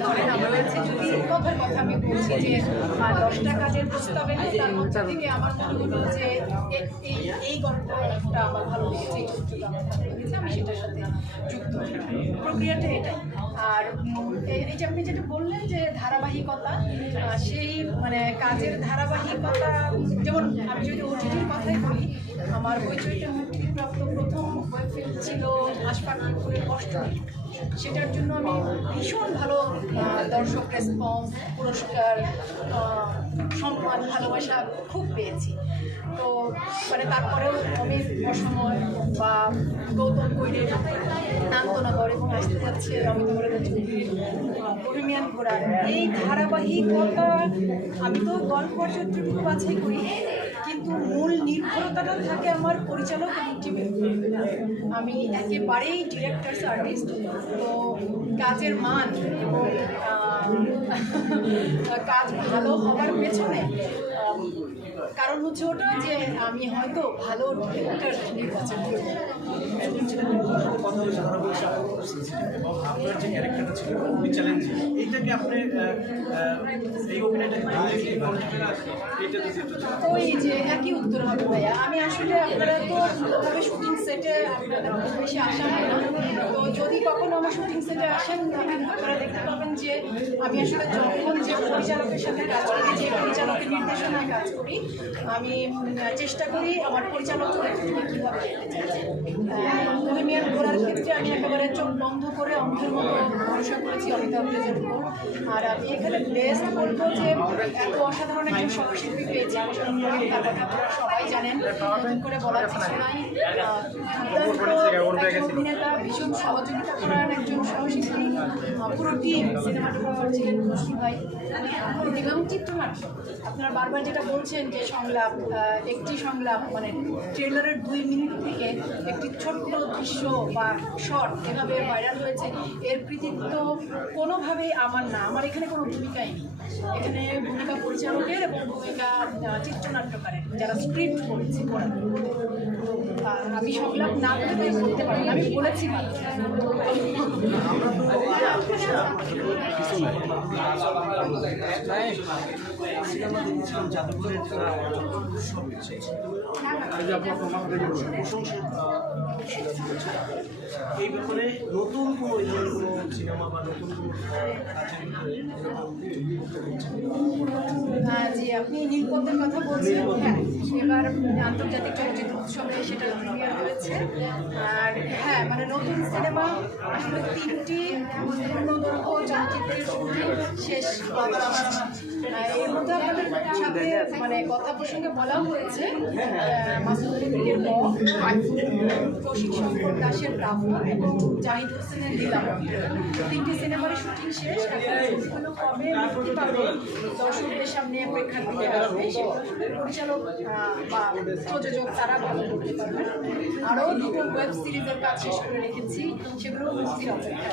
ধরেন আমার কাছে যদি কথার কথা আমি বলছি যে দশটা কাজের প্রস্তাবে তার মধ্যে থেকে আমার মনে হলো যে এই এই গল্পটা আমার ভালো লেগেছে এই চরিত্রটা আমার ভালো লেগেছে আমি সেটার সাথে যুক্ত। প্রক্রিয়াটা এটাই। আর এই যে আপনি যেটা বললেন যে ধারাবাহিকতা সেই মানে কাজের ধারাবাহিকতা যেমন আমি যদি ওটিটির কথাই বলি আমার বইচইতে মুক্তিপ্রাপ্ত প্রথম ওয়েব ফিল্ম ছিল হাসপাতালের কষ্ট সেটার জন্য আমি ভীষণ ভালো দর্শক রেসপন্স পুরস্কার সম্মান, ভালোবাসা খুব পেয়েছি। তো মানে তারপরেও অমিত অসময় বা গৌতম কৈরের নান্তনগর এবং আসতে যাচ্ছে বরদা চৌধুরীর বহিমিয়ান ঘোড়া এই ধারাবাহিকতা আমি তো গল্প চরিত্রটুকু বাছাই করি। কিন্তু মূল নির্ভরতাটা থাকে আমার পরিচালক এবং টিমের আমি একেবারেই ডিরেক্টার্স আর্টিস্ট তো কাজের মান এবং কাজ ভালো হওয়ার পেছনে কারণ হচ্ছে ওটা যে আমি হয়তো ভালো ডিরেক্টর নির্বাচন যে উত্তর হবে আমি আসলে সেটে আসা হয় না। তো যদি কখনো আমার শুটিং সেটে আসেন আপনারা দেখতে পাবেন আমি আসলে যখন যে পরিচালকের সাথে কাজ করি, যে পরিচালকের নির্দেশনায় কাজ করি, আমি চেষ্টা করি আমার পরিচালক কীভাবে চাই ঘোরার ক্ষেত্রে আমি একেবারে চোখ বন্ধ করে অন্ধের মতো ভরসা করেছি অমিতাভ বচ্চনের উপর। আর আমি এখানে বেস্ট বলব যে এত অসাধারণ একজন সহশিল্পী পেয়েছি সবাই জানেন। নতুন করে বলার কিছু নাই। অভিনেতা, ভীষণ সহযোগিতা করার একজন সহশিল্পী পুরো টিম সিনেমাটোগ্রাফার ছিলেন খুশি ভাই। এবং চিত্রনাট্য। আপনারা বারবার যেটা বলছেন যে সংলাপ একটি সংলাপ মানে ট্রেলারের দুই মিনিট থেকে একটি ছোট্ট দৃশ্য বা শট এভাবে ভাইরাল হয়েছে, এর কৃতিত্ব কোনোভাবেই আমার না। আমার এখানে কোনো ভূমিকাই নেই। এখানে ভূমিকা পরিচালকের এবং ভূমিকা চিত্রনাট্যকারের, যারা স্ক্রিপ্ট করেছে করা আমি সংলাপ না করে বলতে পারি আমি বলেছি উৎসব এই ব্যাপারে নতুন কোনো সিনেমা বা নতুন হ্যাঁ, জি আপনি নীলপদ্মের কথা বলছেন। হ্যাঁ এবার আন্তর্জাতিক চলচ্চিত্র উৎসবে সেটা প্রিমিয়ার হয়েছে। আর হ্যাঁ মানে নতুন সিনেমা আসলে তিনটি পূর্ণদৈর্ঘ্য চলচ্চিত্রের শেষ এর মধ্যে আপনাদের সাথে মানে কথা প্রসঙ্গে বলা হয়েছে। মাসুদ আলীর ব কৌশিক দাসের প্রাপ্য এবং জাহিদ হোসেনের দিলাম তিনটি সিনেমার শুটিং শেষ ছবিগুলো কবে, মুক্তি পাবে, দর্শকদের সামনে প্রেক্ষাগৃহে আসবে সেগুলো পরিচালক বা প্রযোজক তারা ভালো করতে পারবেন। আরও দুটো ওয়েব সিরিজের কাজ শেষ করে রেখেছি, সেগুলো মুক্তির অপেক্ষা